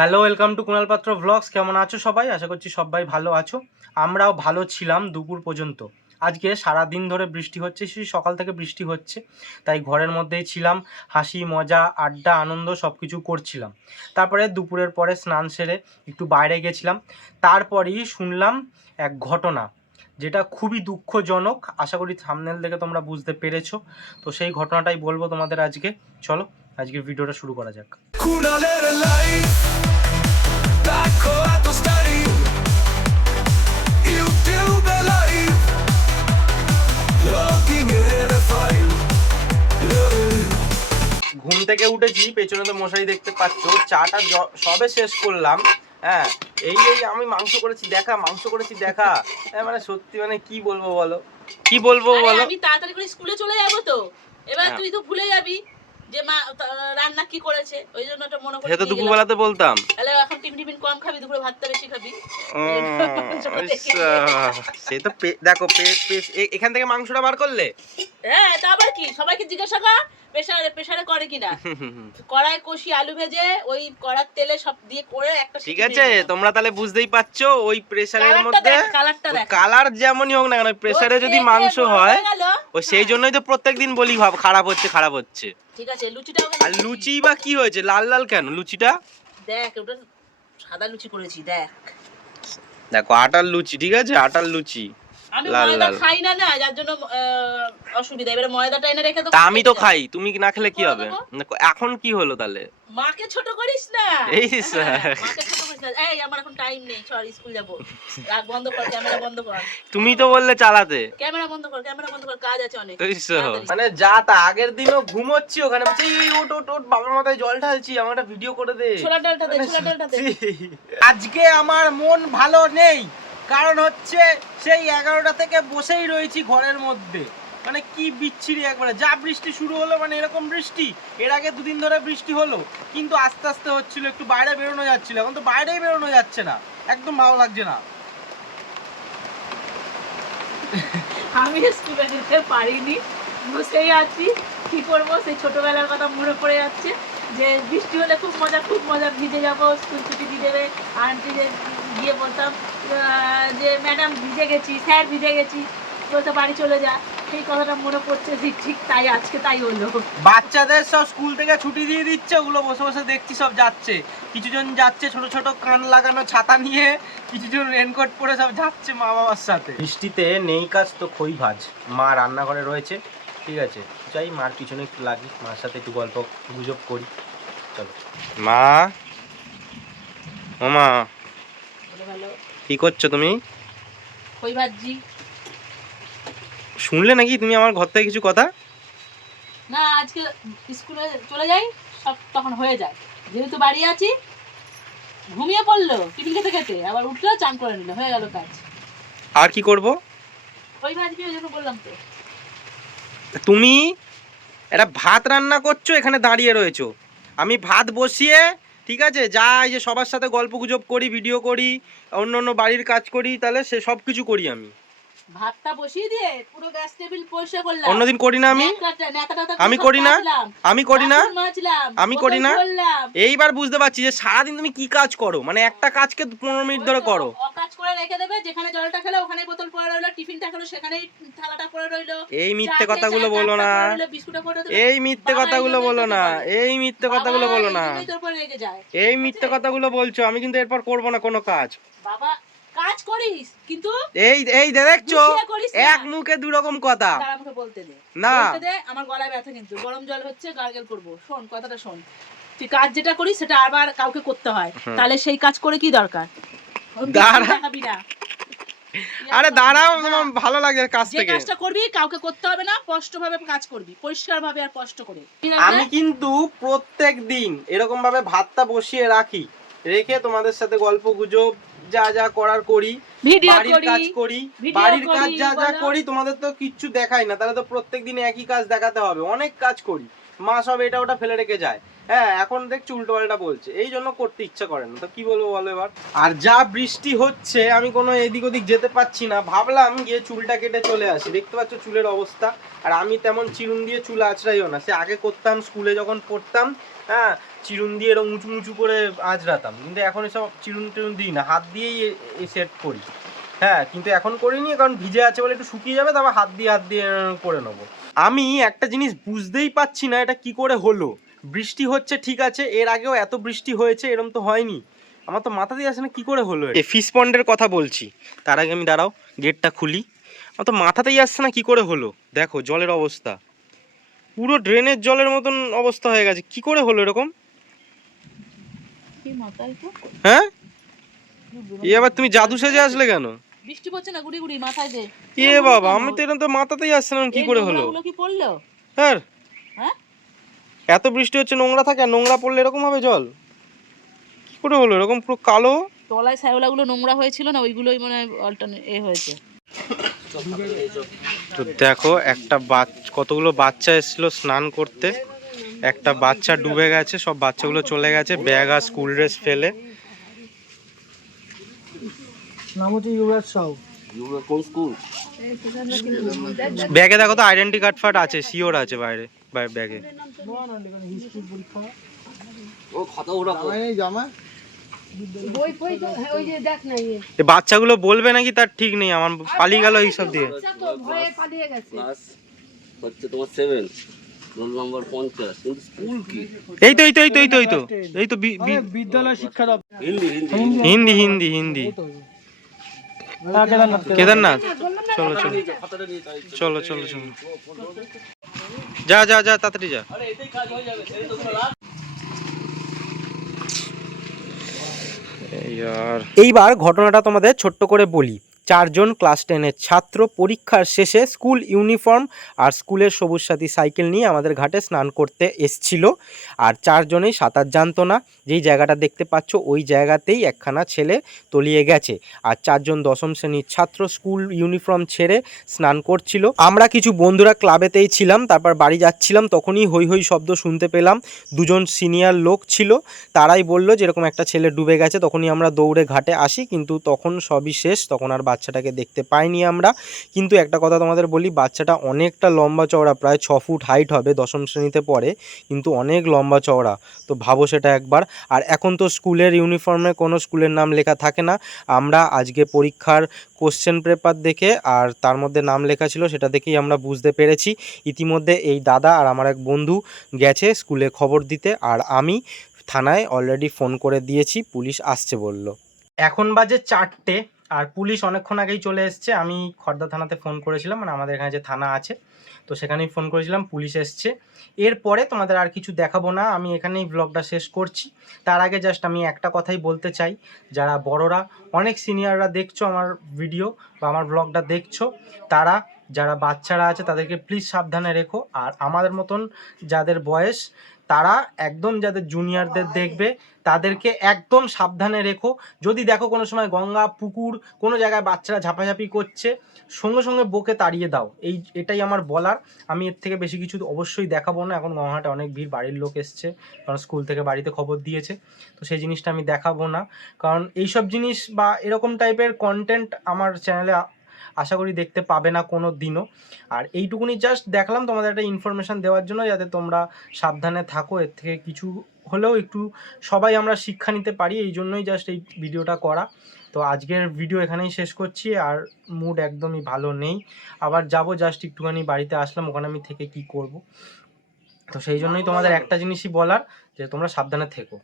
Hello, welcome to Kunal পাত্র vlogs. কেমন আছো সবাই? আশা করছি সবাই ভালো আছো। আমরাও ভালো ছিলাম দুপুর পর্যন্ত। আজকে সারাদিন ধরে বৃষ্টি হচ্ছে, সেই সকাল থেকে বৃষ্টি হচ্ছে, তাই ঘরের মধ্যেই ছিলাম। হাসি মজা আড্ডা আনন্দ সব কিছু করছিলাম। তারপরে দুপুরের পরে স্নান সেরে একটু বাইরে গেছিলাম। তারপরেই শুনলাম এক ঘটনা, যেটা খুবই দুঃখজনক। আশা করি থাম্বনেল দেখে তোমরা বুঝতে পেরেছো। তো সেই ঘটনাটাই বলবো তোমাদের আজকে। চলো আজকের ভিডিওটা শুরু করা যাক। কুণালের লাইফ দেখো এত স্টাইল ইউটিউবে লাইভ লগিং এর ফাইল ঘুম থেকে উঠেছি, পেছনে তো মশারি দেখতে পাচ্ছ। চাটা সবে শেষ করলাম। হ্যাঁ, এই আমি মাংস করেছি দেখা, মাংস করেছি দেখা। হ্যাঁ, মানে সত্যি, মানে কি বলবো বলো, কি বলবো বলো। আমি তাড়াতাড়ি করে স্কুলে চলে যাবো তো, এবার হ্যাঁ। তুই তো ভুলে যাবি যে মা রান্না কি করেছে, ওই জন্য তো মনে করে সে তো দুপুরবেলাতে বলতাম। তাহলে এখন টিফিন কম খাবি, দুপুরে ভাতটা বেশি খাবি। সে তো দেখো এখান থেকে মাংসটা বার করলে। হ্যাঁ, তা আবার কি, সবাইকে জিজ্ঞাসা কর প্রেসারে করে কিনা। কড়াই কষি আলু ভেজে ওই কড়ার তেলে সব দিয়ে করে একটা ঠিক আছে, তোমরা তাহলে বুঝতেই পারছো ওই প্রেসারের মধ্যে কালার যেমনই হোক না কেন, প্রেসারে যদি মাংস হয় ও সেই জন্যই তো প্রত্যেকদিন বলি খারাপ হচ্ছে খারাপ হচ্ছে। ঠিক আছে, লুচিটাও আর লুচি বা কি হয়েছে, লাল লাল কেন লুচিটা? দেখ, ওটা সাদা লুচি করেছি, দেখ দেখো আটার লুচি, ঠিক আছে, আটার লুচি আমি লাল ময়দা লাল। খাই না, যার জন্য অসুবিধা। এবারে ময়দাটা এনে রেখে তো তা আমি তো খাই, তুমি না খেলে কি হবে? এখন কি হলো তাহলে? মাকে ছোট করিস না। এই মাকে ছোট করিস না। এই আমার এখন টাইম নেই, সরি স্কুল যাব। রাগ বন্ধ কর, ক্যামেরা বন্ধ কর। তুমি তো বললে চালাতে। ক্যামেরা বন্ধ কর, কাজ আছে অনেক। মানে যা তা আগের দিনও ঘুমোচ্ছি ওখানে, বলছি এই ওট ওট ওট, বাবার মাথায় জল ঢালছি, আমার একটা ভিডিও করে দে। ছোলা ডালটা দে, ছোলা ডালটা দে। আজকে আমার মন ভালো নেই, কারণ হচ্ছে সেই 11টা থেকে বসেই রয়েছি ঘরের মধ্যে। মানে কি বিচ্ছিরি একবারে, যা বৃষ্টি শুরু হলো, মানে এরকম বৃষ্টি এর আগে দুদিন ধরে বৃষ্টি হলো, কিন্তু আস্তে আস্তে হচ্ছিল, একটু বাইরে বেরোনো যাচ্ছিল। এখন তো বাইরেই বেরোনো যাচ্ছে না, একদম ভালো লাগছে না। আমি স্কুলে যেতে পারিনি, বসেই আছি। কি করবো, সেই ছোটবেলার কথা মনে পড়ে যাচ্ছে যে বৃষ্টি হলে খুব মজা, ভিজে যাবো, স্কুল ছুটি দিয়ে দেবে। আন্টি গিয়ে বলতাম যে ম্যাডাম ভিজে গেছি, স্যার ভিজে গেছি, বলতে বাড়ি চলে যা। সেই কথাটা মনে পড়ছে, ঠিক তাই আজকে তাই হলো। বাচ্চাদের সব স্কুল থেকে ছুটি দিয়ে দিচ্ছে, ওগুলো বসে বসে দেখছি সব যাচ্ছে। কিছুজন যাচ্ছে ছোট ছোট কান লাগানো ছাতা নিয়ে, কিছুজন রেনকোট পরে সব যাচ্ছে মা বাবার সাথে। বৃষ্টিতে নেই কাজ তো খই ভাজ, মা রান্নাঘরে রয়েছে। ঠিক আছে, যাই মার পিছনে একটু লাগি, মার সাথে একটু গল্প গুজব করি। চলো মা, ও মা, ভালো কি করছো তুমি? খই ভাজি। শুনলে নাকি তুমি আমার ঘর থেকে কিছু কথা? না, আজকে স্কুলে চলে যাই, সব তখন হয়ে যায়। যেহেতু বাড়ি আছি, ঘুমিয়ে পড়লো টিফিন খেতে খেতে, আবার উঠলো, চান করে নিল, হয়ে গেল কাজ। আর কি করব? ওই ভাজবি, ওই জন্য বললাম তো। তুমি একটা ভাত রান্না করছো, এখানে দাঁড়িয়ে রয়েছো। আমি ভাত বসিয়ে, ঠিক আছে, যা এই যে সবার সাথে গল্প গুজব করি, ভিডিও করি, অন্য অন্য বাড়ির কাজ করি, তাহলে সে সব কিছু করি আমি। ভাতটা বসিয়ে দিয়ে পুরো গ্যাস টেবিল পরিষ্কার করলাম। অন্যদিন করি না আমি, আমি করি না, আমি করি না, আমি করি না। এইবার বুঝতে পারছি যে সারাদিন তুমি কি কাজ করো, মানে একটা কাজকে 15 মিনিট ধরে করো। কাজ করে রেখে দেবে, যেখানে জলটা খেলে ওখানে বোতল পড়ে রইলো, টিফিনটা খেলো সেখানেই থালাটা পড়ে রইলো। এই মিথ্যে কথাগুলো বলো না, এই মিথ্যে কথাগুলো বলো না, এই মিথ্যে কথাগুলো বলো না, এই মিথ্যে কথাগুলো বলছো। আমি কিন্তু এরপর করবো না কোনো কাজ। বাবা কাজ করিস কিন্তু এই দেখছো, এক মুখে দু রকম কথা। আমাকে বলতে দে না, বলতে দে, আমার গলায় ব্যথা, কিন্তু গরম জল হচ্ছে, গার্গেল করব। শোন কথাটা শোন, তুই কাজ যেটা করিস সেটা আবার কাউকে করতে হয়, তাহলে সেই কাজ করে কি দরকার? দেখাবি না। আরে দাঁড়াও, তোমার ভালো লাগে কাজ যে থেকে। কাজটা করবি কাউকে করতে হবে না, স্পষ্টভাবে কাজ করবি, পরিষ্কারভাবে আর স্পষ্ট করে। আমি কিন্তু প্রত্যেক দিন এরকম ভাবে ভাতটা বসিয়ে রাখি, রেখে তোমাদের সাথে গল্প গুজব যা যা করার করি, বাড়ির কাজ করি, বাড়ির কাজ যা যা করি। তোমাদের তো কিচ্ছু দেখাই না, তাহলে তো প্রত্যেকদিন একই কাজ দেখাতে হবে। অনেক কাজ করি, মা সব এটা ওটা ফেলে রেখে যায়। হ্যাঁ, এখন দেখছি উল্টো পাল্টা বলছে, এই জন্য করতে ইচ্ছা করে না। তো কি বলবো বলো এবার? আর যা বৃষ্টি হচ্ছে, আমি কোনো এদিক ওদিক যেতে পারছি না। ভাবলাম গিয়ে চুলটা কেটে চলে আসি। দেখতে পাচ্ছ চুলের অবস্থা। আর আমি তেমন চিরুন দিয়ে চুল আঁচড়াইও না, সে আগে করতাম স্কুলে যখন পড়তাম। হ্যাঁ, চিরুন দিয়ে এরকম উঁচু উঁচু করে আঁচড়াতাম, কিন্তু এখন এসব চিরুন টিরুন দিই না, হাত দিয়েই সেট করি। হ্যাঁ, কিন্তু এখন করিনি, কারণ ভিজে আছে বলে একটু শুকিয়ে যাবে, তারপর হাত দিয়ে করে নেবো। আমি একটা জিনিস বুঝতেই পারছি না এটা কি করে হলো। বৃষ্টি হচ্ছে ঠিক আছে, এর আগেও এত বৃষ্টি হয়েছে, এরকম তো হয়নি। আমার তো মাথা দিয়ে আসে না কি করে হলো। ফিশ পন্ডের কথা বলছি, তার আগে আমি দাঁড়াও গেটটা খুলি। আমার তো মাথাতেই আসছে না কি করে হলো। দেখো জলের অবস্থা, পুরো ড্রেনের জলের মতন অবস্থা হয়ে গেছে। কি করে হলো এরকম? কি মাথায় তো হ্যাঁ, এবার তুমি জাদু সেজে আসলে কেন? বৃষ্টি পড়ছে না, গুড়ি গুড়ি মাথায় দে। এ বাবা, আমি তো এরকম তো মাথাতেই আসছে না কি করে হলো। কি পড়লো? হ্যাঁ, হ্যাঁ, এত বৃষ্টি হচ্ছে, নোংরা থাকে, আর নোংরা পড়লে এরকম হবে জল? কি করে হলো এরকম পুরো কালো? তলায় শ্যাওলাগুলো নোংরা হয়েছিল না, ওইগুলোই মানে অল্টারনেট হয়েছে। তো দেখো একটা কতগুলো বাচ্চা এসেছিল স্নান করতে, একটা বাচ্চা ডুবে গেছে, সব বাচ্চাগুলো চলে গেছে ব্যাগ আর স্কুল ড্রেস ফেলে। নাম হচ্ছে ইউরাজ সাউ। ব্যাগে দেখো তো আইডেন্টি কার্ড ফার্ড আছে, শিওর আছে বাইরে ব্যাগে। হিস্ট্রি পরীক্ষা ও খাতা ওরা জামা বই বই তো ওই যে দেখ না ইয়ে এই বাচ্চাগুলো বলবে নাকি তার ঠিক নেই, আমার পালিয়ে গেল এইসব দিয়ে। বাচ্চা তো ভয়ে পালিয়ে গেছে। ক্লাস হচ্ছে তোমার 7 রোল নাম্বার 50 কিন্তু স্কুল কি এই তো বিদ্যালয় শিক্ষা দপ্তর। হিন্দি হিন্দি। কেদারনাথ কেদারনাথ, চলো চলো চলো চলো চলো, যা তাড়াতাড়ি যা। এইবার ঘটনাটা তোমাদের ছোট্ট করে বলি। 4 জন ক্লাস 10-এর ছাত্র পরীক্ষার শেষে স্কুল ইউনিফর্ম আর স্কুলের সবুজ সাথী সাইকেল নিয়ে আমাদের ঘাটে স্নান করতে এসছিল। আর 4 জনেই সাঁতার জানতো না। যেই জায়গাটা দেখতে পাচ্ছ ওই জায়গাতেই একখানা ছেলে তলিয়ে গেছে। আর 4 জন 10ম শ্রেণীর ছাত্র স্কুল ইউনিফর্ম ছেড়ে স্নান করছিল। আমরা কিছু বন্ধুরা ক্লাবেতেই ছিলাম, তারপর বাড়ি যাচ্ছিলাম, তখনই হই হই শব্দ শুনতে পেলাম। 2 জন সিনিয়র লোক ছিল, তারাই বললো যেরকম একটা ছেলে ডুবে গেছে। তখনই আমরা দৌড়ে ঘাটে আসি, কিন্তু তখন সবই শেষ, তখন আর বাচ্চাটাকে দেখতে পাইনি আমরা। কিন্তু একটা কথা তোমাদের বলি, বাচ্চাটা অনেকটা লম্বা চওড়া, প্রায় 6 ফুট হাইট হবে, 10ম শ্রেণীতে পড়ে, কিন্তু অনেক লম্বা চওড়া। তো ভাবো সেটা একবার। আর এখন তো স্কুলের ইউনিফর্মে কোনো স্কুলের নাম লেখা থাকে না। আমরা আজকে পরীক্ষার কোশ্চেন পেপার দেখে আর তার মধ্যে নাম লেখা ছিল, সেটা দেখেই আমরা বুঝতে পেরেছি। ইতিমধ্যে এই দাদা আর আমার এক বন্ধু গেছে স্কুলে খবর দিতে, আর আমি থানায় অলরেডি ফোন করে দিয়েছি, পুলিশ আসছে বলল। এখন বাজে 4টে, আর পুলিশ অনেকক্ষণ আগেই চলে এসছে। আমি খড়দা থানাতে ফোন করেছিলাম, মানে আমাদের এখানে যে থানা আছে, তো সেখানেই ফোন করেছিলাম, পুলিশ এসছে। এরপরে তোমাদের আর কিছু দেখাবো না, আমি এখানেই ব্লগটা শেষ করছি। তার আগে জাস্ট আমি একটা কথাই বলতে চাই, যারা বড়রা, অনেক সিনিয়ররা দেখছো আমার ভিডিও বা আমার ব্লগটা দেখছো, তারা যারা বাচ্চারা আছে তাদেরকে প্লিজ সাবধানে রেখো। আর আমাদের মতন যাদের বয়স, তারা একদম যাদের জুনিয়রদের দেখবে তাদেরকে একদম সাবধানে রেখো। যদি দেখো কোনো সময় গঙ্গা, পুকুর, কোনো জায়গায় বাচ্চারা ঝাপাঝাপি করছে, সঙ্গে সঙ্গে বকে তাড়িয়ে দাও। এটাই আমার বলার। আমি এর থেকে বেশি কিছু অবশ্যই দেখাবো না। এখন গঙ্গাহাটে অনেক ভিড়, বাড়ির লোক এসছে, কারণ স্কুল থেকে বাড়িতে খবর দিয়েছে, তো সেই জিনিসটা আমি দেখাবো না। কারণ এইসব জিনিস বা এরকম টাইপের কন্টেন্ট আমার চ্যানেলে আশা করি দেখতে পাবে না কোনো দিনও। আর এইটুকুনি জাস্ট দেখলাম তোমাদের একটা ইনফরমেশান দেওয়ার জন্য, যাতে তোমরা সাবধানে থাকো। এর থেকে কিছু হলেও একটু সবাই আমরা শিক্ষা নিতে পারি, এই জন্যই জাস্ট এই ভিডিওটা করা। তো আজকের ভিডিও এখানেই শেষ করছি। আর মুড একদমই ভালো নেই, আবার যাবো, জাস্ট একটুখানি বাড়িতে আসলাম, ওখানে আমি থেকে কি করব। তো সেই জন্যই তোমাদের একটা জিনিসই বলার, যে তোমরা সাবধানে থেকো।